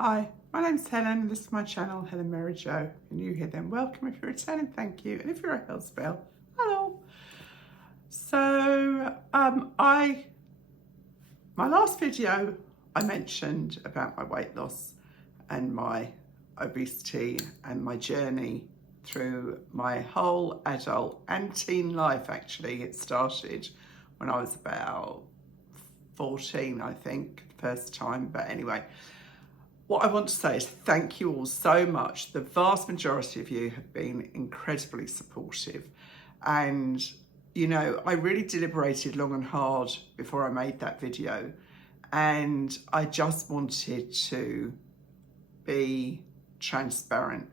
Hi, my name's Helen and this is my channel, Helen Mary Jo. If you're new here then welcome, if you're returning thank you, and if you're a Hellspell, hello. So my last video I mentioned about my weight loss and my obesity and my journey through my whole adult and teen life. Actually, it started when I was about 14, I think, first time, but anyway. What I want to say is thank you all so much. The vast majority of you have been incredibly supportive. And, you know, I really deliberated long and hard before I made that video. And I just wanted to be transparent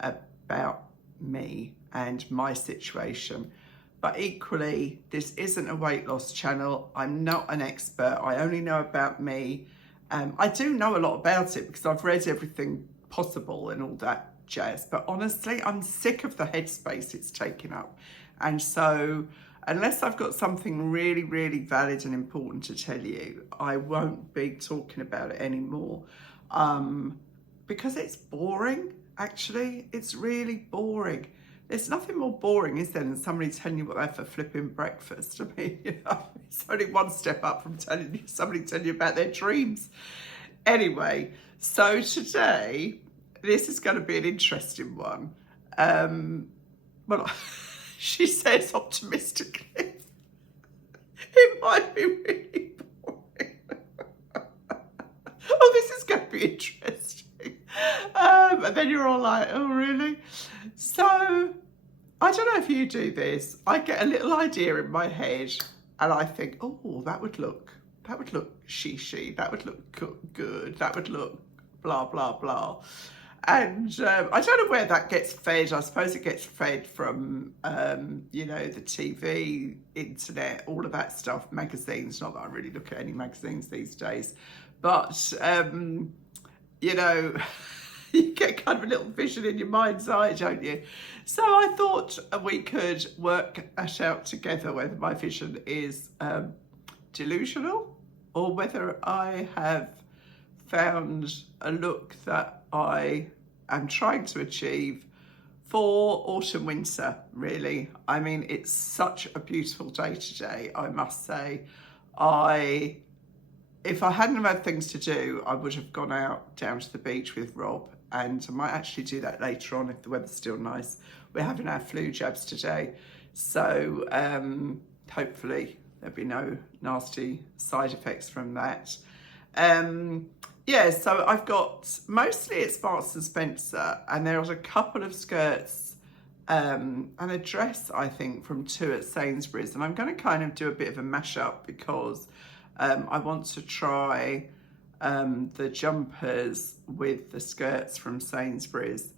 about me and my situation. But equally, this isn't a weight loss channel. I'm not an expert. I only know about me. I do know a lot about it because I've read everything possible and all that jazz, but honestly, I'm sick of the headspace it's taking up. And so, unless I've got something really, really valid and important to tell you, I won't be talking about it anymore because it's boring, actually. It's really boring. There's nothing more boring, is there, than somebody telling you what they have for flipping breakfast. I mean, you know, it's only one step up from somebody telling you about their dreams. Anyway, so today, this is going to be an interesting one. Well, she says optimistically, it might be really boring. Oh, this is going to be interesting. And then you're all like, oh, really? So, I don't know if you do this. I get a little idea in my head and I think, oh, that would look she, that would look good, that would look blah, blah, blah. And I don't know where that gets fed. I suppose it gets fed from, you know, the TV, internet, all of that stuff, magazines. Not that I really look at any magazines these days, but, you know, you get kind of a little vision in your mind's eye, don't you? So I thought we could work that out together, whether my vision is delusional or whether I have found a look that I am trying to achieve for autumn winter, really. I mean, it's such a beautiful day today, I must say. If I hadn't had things to do, I would have gone out down to the beach with Rob, and I might actually do that later on if the weather's still nice. We're having our flu jabs today, so hopefully there'll be no nasty side effects from that. Yeah, so I've got, mostly it's Marks and Spencer, and there's a couple of skirts and a dress, I think, from two at Sainsbury's, and I'm going to kind of do a bit of a mashup because I want to try the jumpers with the skirts from Sainsbury's,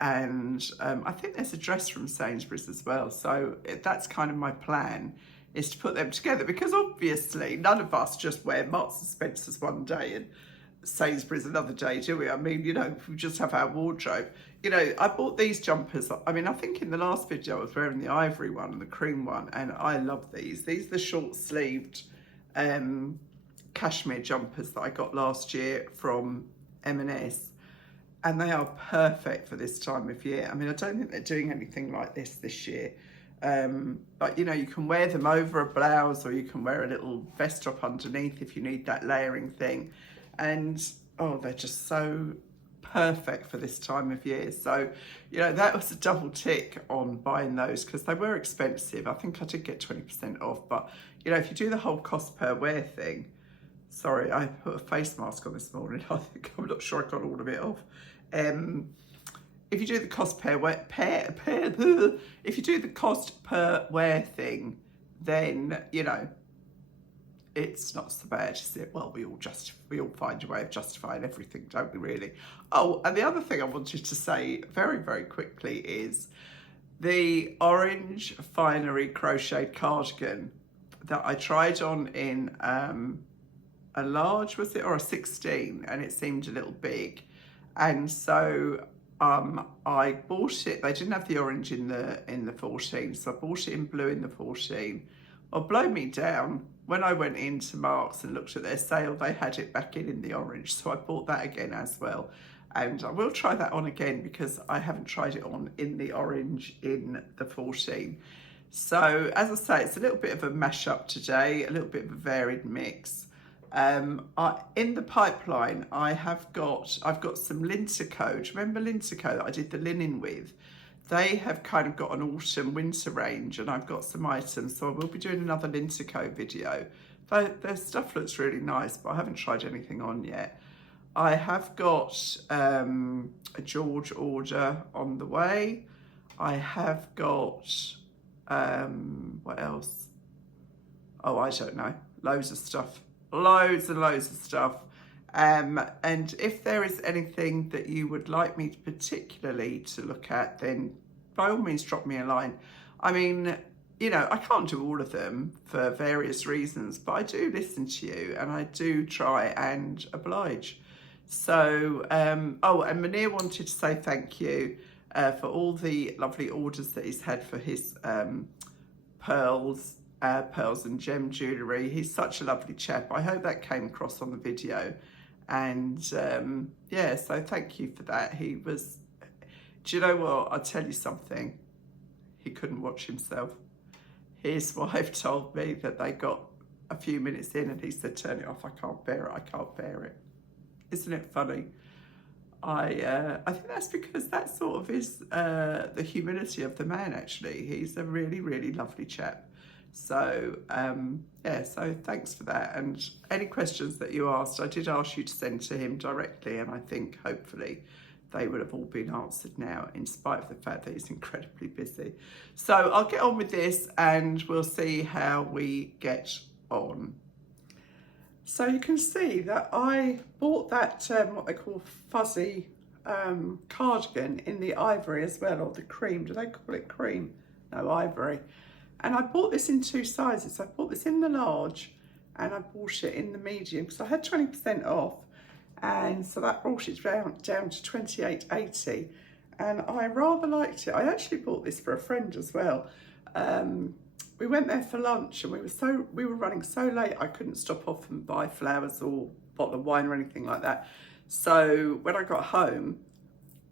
and I think there's a dress from Sainsbury's as well. So that's kind of my plan, is to put them together, because obviously none of us just wear Marks and Spencer's one day and Sainsbury's another day, do we? I mean, you know, we just have our wardrobe. You know, I bought these jumpers. I mean, I think in the last video I was wearing the ivory one and the cream one, and I love these. These are the short-sleeved cashmere jumpers that I got last year from M&S, and they are perfect for this time of year. I mean, I don't think they're doing anything like this year, but you know, you can wear them over a blouse, or you can wear a little vest top underneath if you need that layering thing, and oh, they're just so perfect for this time of year. So, you know, that was a double tick on buying those because they were expensive. I think I did get 20% off, but you know, if you do the whole cost per wear thing, sorry, I put a face mask on this morning. I'm not sure I got all of it off. If you do the cost per wear, if you do the cost per wear thing, then you know, it's not so bad, is it? Well, we all find a way of justifying everything, don't we, really? Oh, and the other thing I wanted to say very, very quickly is the orange Finery Crochet Cardigan that I tried on in a large, was it, or a 16, and it seemed a little big. And so I bought it. They didn't have the orange in the 14, so I bought it in blue in the 14. Well, blow me down. when I went into Marks and looked at their sale, they had it back in the orange, so I bought that again as well. And I will try that on again because I haven't tried it on in the orange in the 14. So as I say, it's a little bit of a mashup today, a little bit of a varied mix. In the pipeline, I've got some Lintico. Do you remember Lintico that I did the linen with? They have kind of got an autumn winter range, and I've got some items, so I will be doing another Lintico video. Their stuff looks really nice, but I haven't tried anything on yet. I have got a George order on the way. I have got, what else? Oh, I don't know. Loads of stuff. Loads and loads of stuff. And if there is anything that you would like me particularly to look at, then by all means drop me a line. I mean, you know, I can't do all of them for various reasons, but I do listen to you and I do try and oblige. So, oh, and Munir wanted to say thank you for all the lovely orders that he's had for his pearls and gem jewellery. He's such a lovely chap. I hope that came across on the video. And yeah, so thank you for that. He was, do you know what? I'll tell you something. He couldn't watch himself. His wife told me that they got a few minutes in and he said, turn it off. I can't bear it. I can't bear it. Isn't it funny? I think that's because that sort of is the humility of the man, actually. He's a really, really lovely chap. So, yeah, so thanks for that. And any questions that you asked, I did ask you to send to him directly, and I think hopefully they would have all been answered now, in spite of the fact that he's incredibly busy. So I'll get on with this and we'll see how we get on. So you can see that I bought that, what they call fuzzy cardigan in the ivory as well, or the cream. Do they call it cream? No, ivory. And I bought this in two sizes. I bought this in the large and I bought it in the medium because I had 20% off. And so that brought it down to $28.80. And I rather liked it. I actually bought this for a friend as well. We went there for lunch and we were running so late I couldn't stop off and buy flowers or a bottle of wine or anything like that. So when I got home,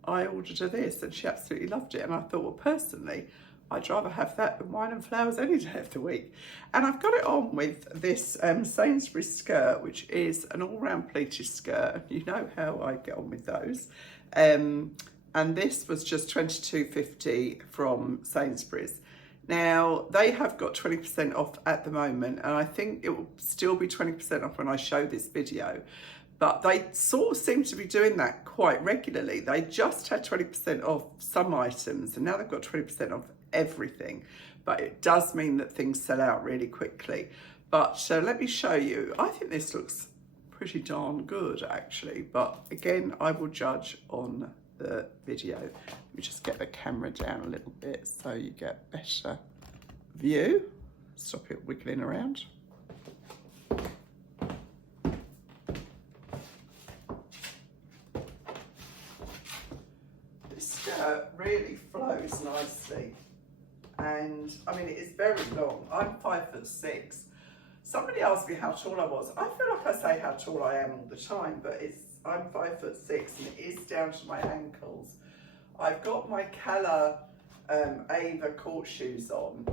I ordered her this and she absolutely loved it. And I thought, well, personally, I'd rather have that than wine and flowers any day of the week. And I've got it on with this Sainsbury's skirt, which is an all-round pleated skirt. You know how I get on with those. And this was just $22.50 from Sainsbury's. Now, they have got 20% off at the moment, and I think it will still be 20% off when I show this video. But they sort of seem to be doing that quite regularly. They just had 20% off some items, and now they've got 20% off everything. But it does mean that things sell out really quickly. But let me show you. I think this looks pretty darn good, actually. But again, I will judge on the video. Let me just get the camera down a little bit so you get a better view. Stop it wiggling around. This skirt really flows nicely. And I mean, it is very long. I'm 5'6". Somebody asked me how tall I was. I feel like I say how tall I am all the time, but I'm 5'6" and it is down to my ankles. I've got my Calla Black Court shoes on,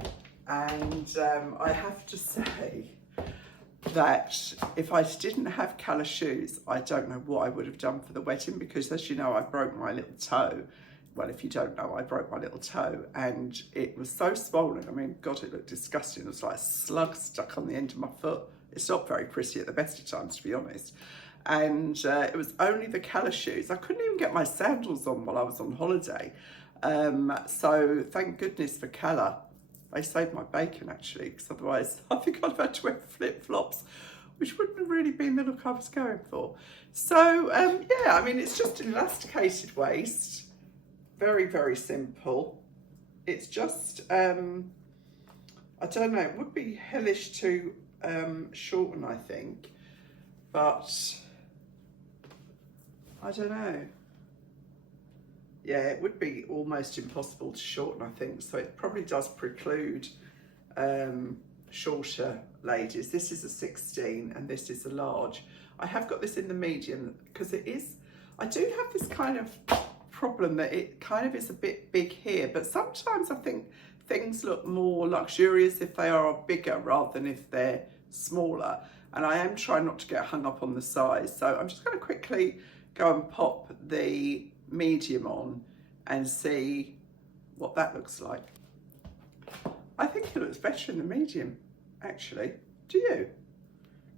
and I have to say that if I didn't have Calla shoes, I don't know what I would have done for the wedding, because as you know, I broke my little toe. Well, if you don't know, I broke my little toe and it was so swollen. I mean, God, it looked disgusting. It was like a slug stuck on the end of my foot. It's not very pretty at the best of times, to be honest. And it was only the Calla shoes. I couldn't even get my sandals on while I was on holiday. So thank goodness for Calla. They saved my bacon, actually, because otherwise I think I'd have had to wear flip-flops, which wouldn't have really been the look I was going for. So, yeah, I mean, it's just an elasticated waist. Very, very simple. It's just, I don't know, it would be hellish to shorten, I think, but I don't know. Yeah, it would be almost impossible to shorten, I think, so it probably does preclude shorter ladies. This is a 16 and this is a large. I have got this in the medium because it is, I do have this kind of problem that it kind of is a bit big here, but sometimes I think things look more luxurious if they are bigger rather than if they're smaller. And I am trying not to get hung up on the size. So I'm just going to quickly go and pop the medium on and see what that looks like. I think it looks better in the medium, actually. Do you?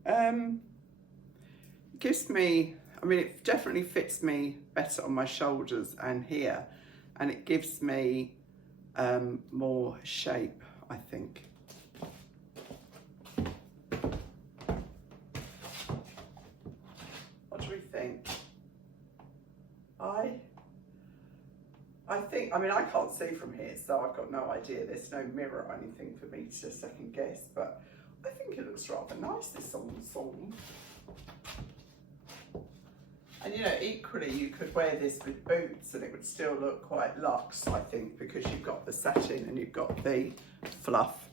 It gives me, I mean, it definitely fits me better on my shoulders and here, and it gives me more shape, I think. What do we think? I think, I mean, I can't see from here, so I've got no idea. There's no mirror or anything for me to second guess, but I think it looks rather nice, this ensemble. And you know, equally you could wear this with boots and it would still look quite luxe, I think, because you've got the satin and you've got the fluff.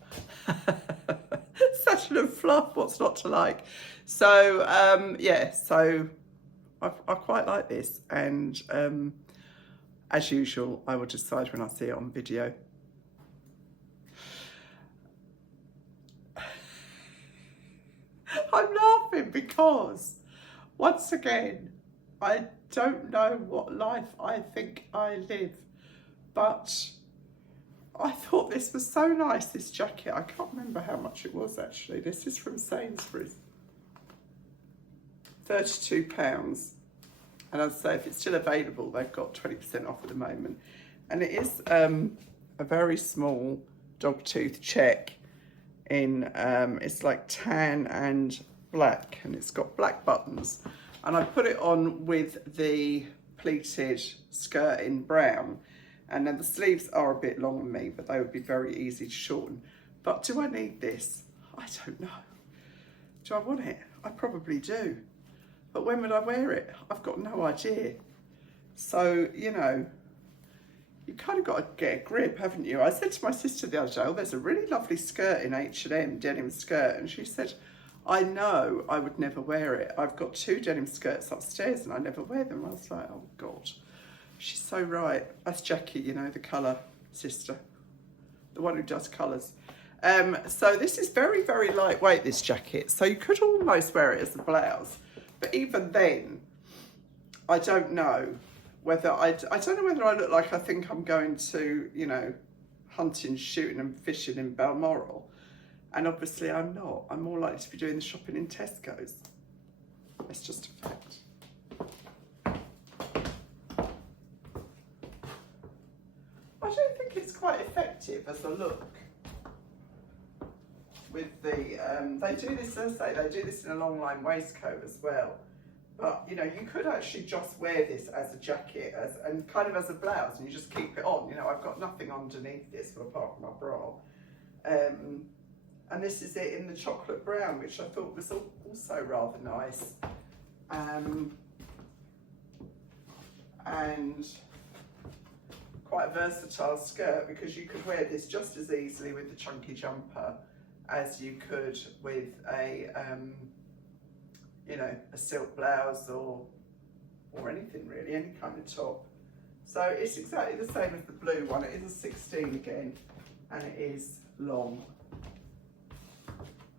Satin and fluff, what's not to like? So yeah, so I quite like this, and as usual, I will decide when I see it on video. I'm laughing because, once again, I don't know what life I think I live, but I thought this was so nice, this jacket. I can't remember how much it was actually. This is from Sainsbury's. £32. And as I say, if it's still available, they've got 20% off at the moment. And it is a very small dog tooth check in, it's like tan and black, and it's got black buttons. And I put it on with the pleated skirt in brown. And then the sleeves are a bit long on me, but they would be very easy to shorten. But do I need this? I don't know. Do I want it? I probably do. But when would I wear it? I've got no idea. So, you know, you kind of got to get a grip, haven't you? I said to my sister the other day, oh, there's a really lovely skirt in H&M, denim skirt. And she said, I know I would never wear it. I've got 2 denim skirts upstairs and I never wear them. I was like, oh God, she's so right. That's Jackie, you know, the colour sister, the one who does colours. So this is very, very lightweight, this jacket. So you could almost wear it as a blouse. But even then, I don't know whether I don't know whether I look like I think I'm going to, you know, hunting, shooting and fishing in Balmoral. And obviously I'm not. I'm more likely to be doing the shopping in Tesco's. It's just a fact. I don't think it's quite effective as a look. With the, they do this, as I say, they do this in a long line waistcoat as well. But, you know, you could actually just wear this as a jacket and kind of as a blouse, and you just keep it on. You know, I've got nothing underneath this apart from my bra. And this is it in the chocolate brown, which I thought was also rather nice. And quite a versatile skirt, because you could wear this just as easily with the chunky jumper as you could with a, you know, a silk blouse or anything really, any kind of top. So it's exactly the same as the blue one. It is a 16 again, and it is long.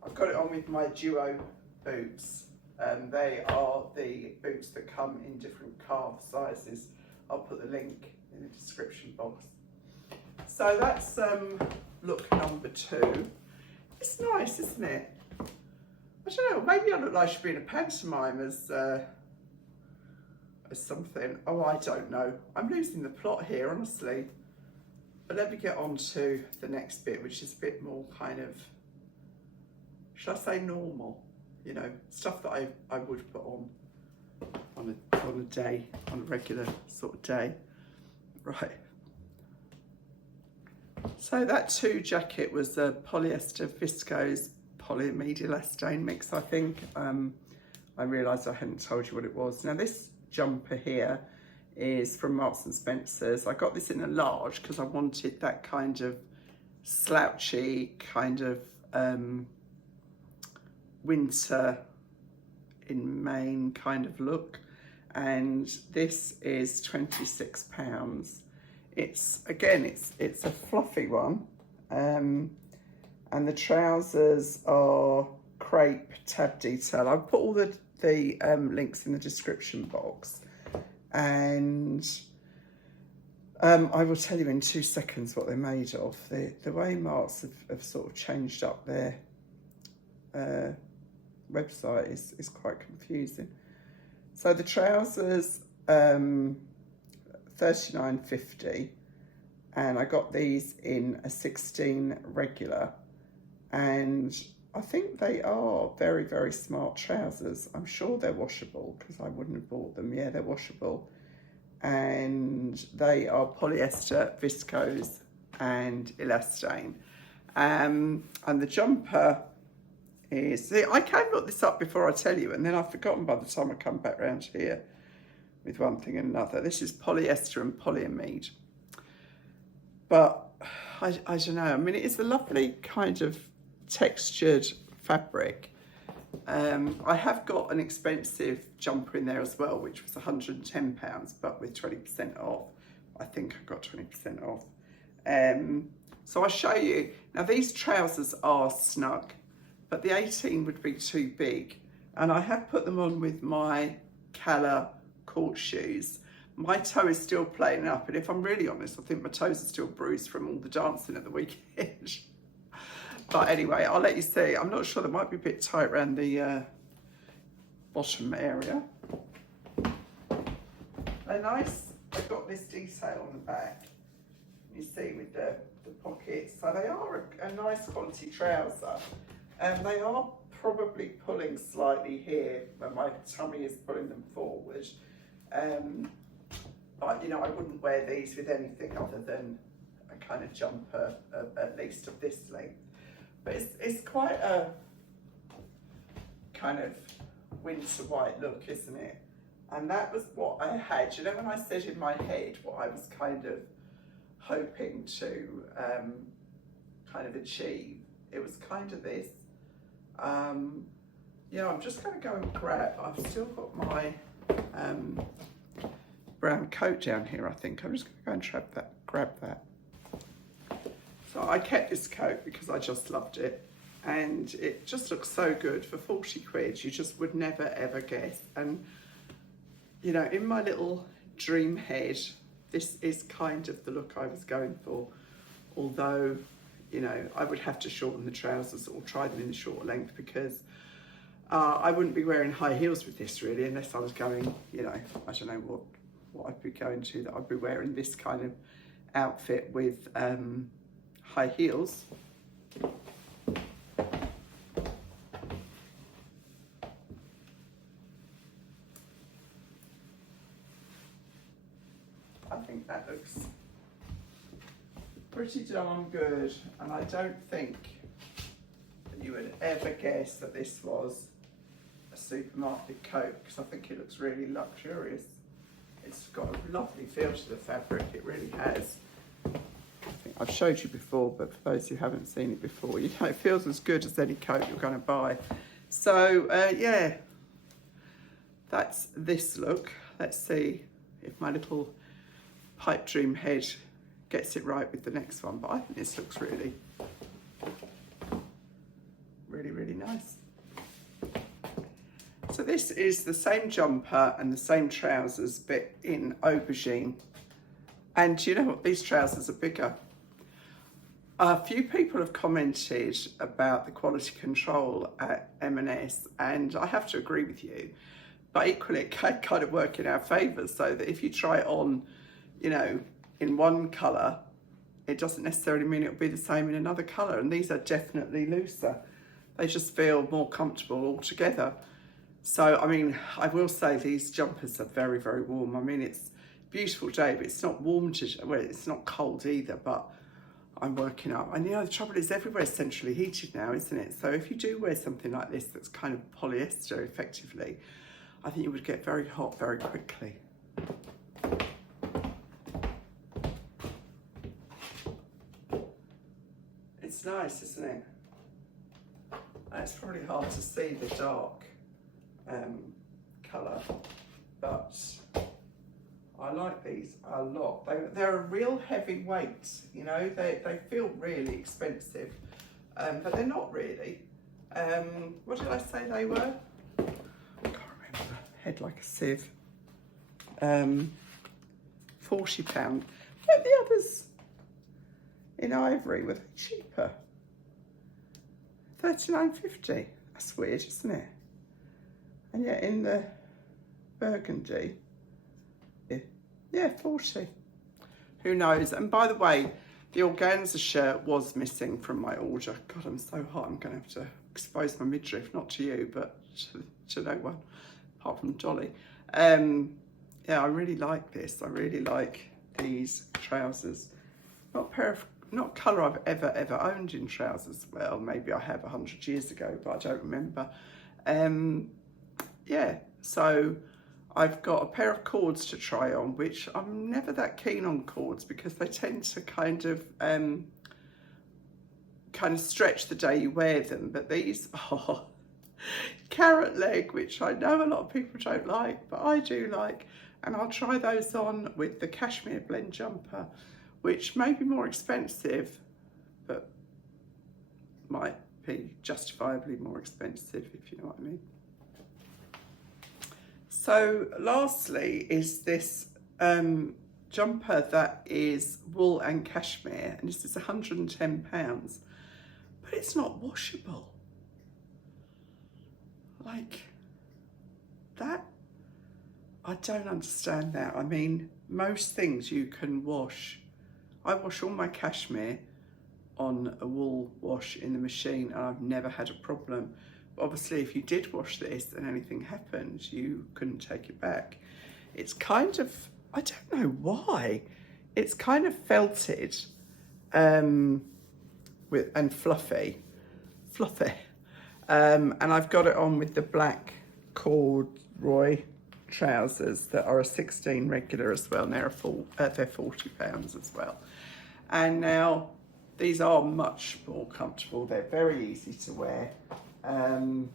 I've got it on with my duo boots. They are the boots that come in different calf sizes. I'll put the link in the description box. So that's look number 2. It's nice, isn't it? I don't know, maybe I look like I should be in a pantomime as something. Oh, I don't know. I'm losing the plot here, honestly. But let me get on to the next bit, which is a bit more kind of, should I say normal? You know, stuff that I would put on a day, on a regular sort of day. Right. So that 2 jacket was a polyester viscose polyamide elastane mix, I think. I realised I hadn't told you what it was. Now this jumper here is from Marks and Spencer's. I got this in a large because I wanted that kind of slouchy kind of winter in Maine kind of look, and this is £26. It's again, it's a fluffy one, and the trousers are crepe tab detail. I'll put all the links in the description box, and I will tell you in 2 seconds what they're made of. The way Marks have sort of changed up their website is quite confusing. So the trousers, $39.50, and I got these in a 16 regular, and I think they are very, very smart trousers. I'm sure they're washable because I wouldn't have bought them. Yeah, they're washable, and they are polyester, viscose and elastane, and the jumper is, see, I can look this up before I tell you, and then I've forgotten by the time I come back around here with one thing and another. This is polyester and polyamide, but I don't know. I mean, it is a lovely kind of textured fabric. I have got an expensive jumper in there as well, which was £110, but with 20% off. I think I got 20% off. So I'll show you. Now, these trousers are snug, but the 18 would be too big. And I have put them on with my Calla court shoes. My toe is still playing up, and if I'm really honest, I think my toes are still bruised from all the dancing at the weekend. But anyway, I'll let you see. I'm not sure, they might be a bit tight around the bottom area. They're nice. They've got this detail on the back, you see, with the pockets. So they are a nice quality trouser. And they are probably pulling slightly here when my tummy is pulling them forward. But, you know, I wouldn't wear these with anything other than a kind of jumper, at least of this length. But it's quite a kind of winter white look, isn't it? And that was what I had. You know, when I said in my head what I was kind of hoping to kind of achieve, it was kind of this. Yeah, I'm just going to go and grab, I've still got my brown coat down here, I think. I'm just going to go and grab that. So I kept this coat because I just loved it, and it just looks so good for 40 quid. You just would never ever guess. And you know, in my little dream head, this is kind of the look I was going for, although, you know, I would have to shorten the trousers or try them in the shorter length, because I wouldn't be wearing high heels with this really, unless I was going, you know, I don't know what I'd be going to, that I'd be wearing this kind of outfit with high heels. I think that looks pretty darn good, and I don't think that you would ever guess that this was a supermarket coat, because I think it looks really luxurious. It's got a lovely feel to the fabric, it really has. I think I've showed you before, but for those who haven't seen it before, you know, it feels as good as any coat you're going to buy. So yeah, that's this look. Let's see if my little pipe dream head gets it right with the next one, but I think this looks really, really, really nice. So this is the same jumper and the same trousers, but in aubergine. And you know what, these trousers are bigger. A few people have commented about the quality control at M&S, and I have to agree with you, but equally it can kind of work in our favour, so that if you try it on, you know, in one colour, it doesn't necessarily mean it'll be the same in another colour, and these are definitely looser. They just feel more comfortable altogether. So, I mean, I will say these jumpers are very, very warm. I mean, it's a beautiful day, but it's not warm well, it's not cold either, but I'm working up. And you know, the trouble is everywhere's centrally heated now, isn't it? So if you do wear something like this that's kind of polyester effectively, I think you would get very hot very quickly. It's nice, isn't it? it's probably hard to see the dark colour, but I like these a lot. They're a real heavy weight, you know, they feel really expensive, but they're not really. What did I say they were? I can't remember, head like a sieve. £40. But the others in Ivory were cheaper. $39.50. That's weird, isn't it? And yet in the Burgundy, yeah, 40. Who knows? And by the way, the organza shirt was missing from my order. God, I'm so hot. I'm going to have to expose my midriff, not to you, but to no one, apart from Dolly. Yeah, I really like this. I really like these trousers. Not colour I've ever owned in trousers. Well, maybe I have 100 years ago, but I don't remember. Yeah, so I've got a pair of cords to try on, which I'm never that keen on cords because they tend to kind of stretch the day you wear them. But these are carrot leg, which I know a lot of people don't like, but I do like. And I'll try those on with the Cashmere blend jumper, which may be more expensive, but might be justifiably more expensive, if you know what I mean. So lastly is this jumper that is wool and cashmere, and this is £110, but it's not washable. Like that, I don't understand that. I mean, most things you can wash. I wash all my cashmere on a wool wash in the machine and I've never had a problem. But obviously if you did wash this and anything happened, you couldn't take it back. It's kind of, I don't know why, it's kind of felted and fluffy. And I've got it on with the black corduroy trousers that are a 16 regular as well, and they're £40 as well. And now these are much more comfortable. They're very easy to wear. And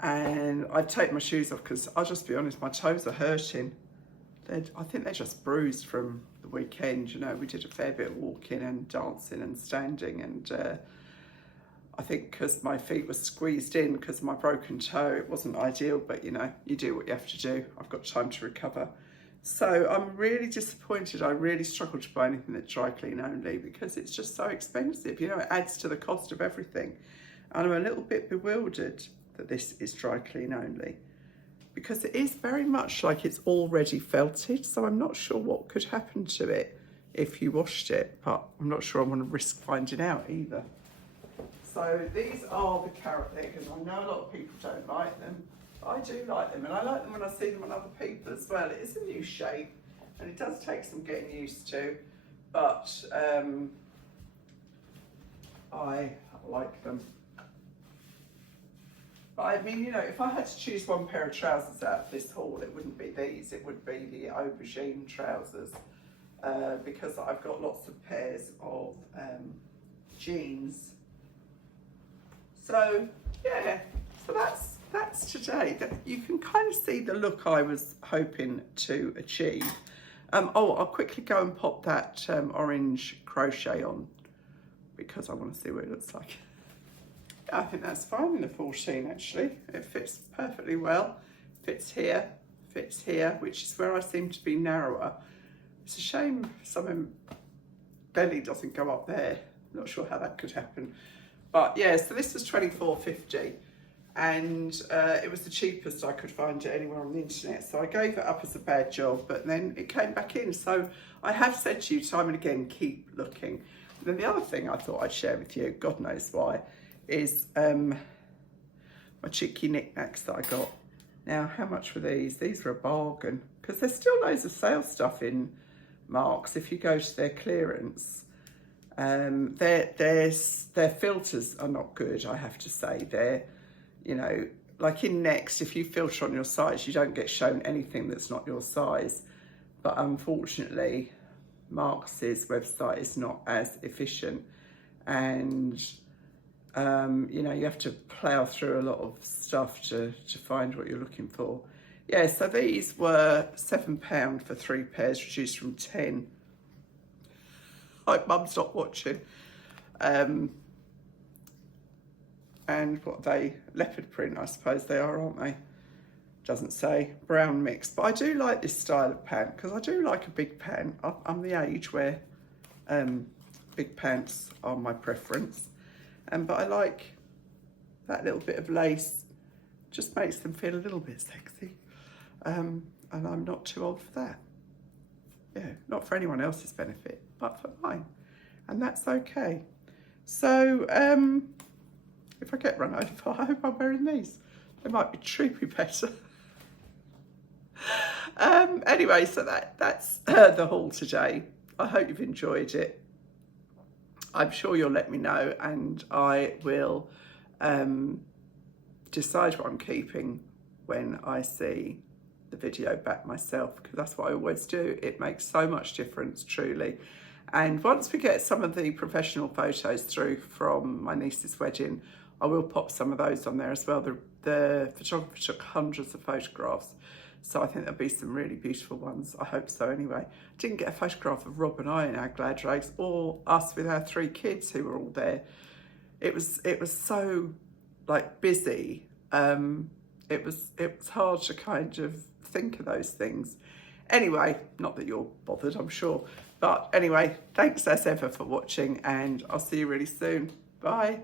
I take my shoes off because I'll just be honest, my toes are hurting. I think they're just bruised from the weekend. You know, we did a fair bit of walking and dancing and standing, and I think because my feet were squeezed in because of my broken toe, it wasn't ideal, but you know, you do what you have to do. I've got time to recover. So I'm really disappointed. I really struggled to buy anything that's dry clean only because it's just so expensive. You know, it adds to the cost of everything. And I'm a little bit bewildered that this is dry clean only because it is very much like it's already felted. So I'm not sure what could happen to it if you washed it, but I'm not sure I want to risk finding out either. So these are the carrot leg, and I know a lot of people don't like them, but I do like them, and I like them when I see them on other people as well. It is a new shape, and it does take some getting used to, but I like them. But I mean, you know, if I had to choose one pair of trousers out of this haul, it wouldn't be these, it would be the Aubergine Trousers, because I've got lots of pairs of jeans. So yeah, so that's today. You can kind of see the look I was hoping to achieve. Oh, I'll quickly go and pop that orange crochet on because I want to see what it looks like. I think that's fine in the 14 actually. It fits perfectly well. Fits here, which is where I seem to be narrower. It's a shame some belly doesn't go up there. Not sure how that could happen. But yeah, so this was £24.50 and it was the cheapest I could find it anywhere on the internet. So I gave it up as a bad job, but then it came back in. So I have said to you time and again, keep looking. And then the other thing I thought I'd share with you, God knows why, is my cheeky knickknacks that I got. Now, how much were these? These were a bargain because there's still loads of sale stuff in Marks if you go to their clearance. Their filters are not good, I have to say. They're, you know, like in Next, if you filter on your size, you don't get shown anything that's not your size. But unfortunately, Marks's website is not as efficient. And You know, you have to plough through a lot of stuff to find what you're looking for. Yeah, so these were £7 for 3 pairs, reduced from 10. Hope Mum's not watching. And what are they? Leopard print, I suppose they are, aren't they? Doesn't say. Brown mix. But I do like this style of pant because I do like a big pant. I'm the age where big pants are my preference. But I like that little bit of lace. Just makes them feel a little bit sexy. And I'm not too old for that. Yeah, not for anyone else's benefit, but for mine. And that's okay. So, if I get run over, I hope I'm wearing these. They might be treat me better. Anyway, so that's the haul today. I hope you've enjoyed it. I'm sure you'll let me know, and I will decide what I'm keeping when I see the video back myself, because that's what I always do. It makes so much difference, truly. And once we get some of the professional photos through from my niece's wedding, I will pop some of those on there as well. The photographer took hundreds of photographs, so I think there'll be some really beautiful ones. I hope so anyway. Didn't get a photograph of Rob and I in our glad rags, or us with our 3 kids who were all there. It was so like busy. It was hard to kind of think of those things. Anyway, not that you're bothered, I'm sure. But anyway, thanks as ever for watching, and I'll see you really soon. Bye.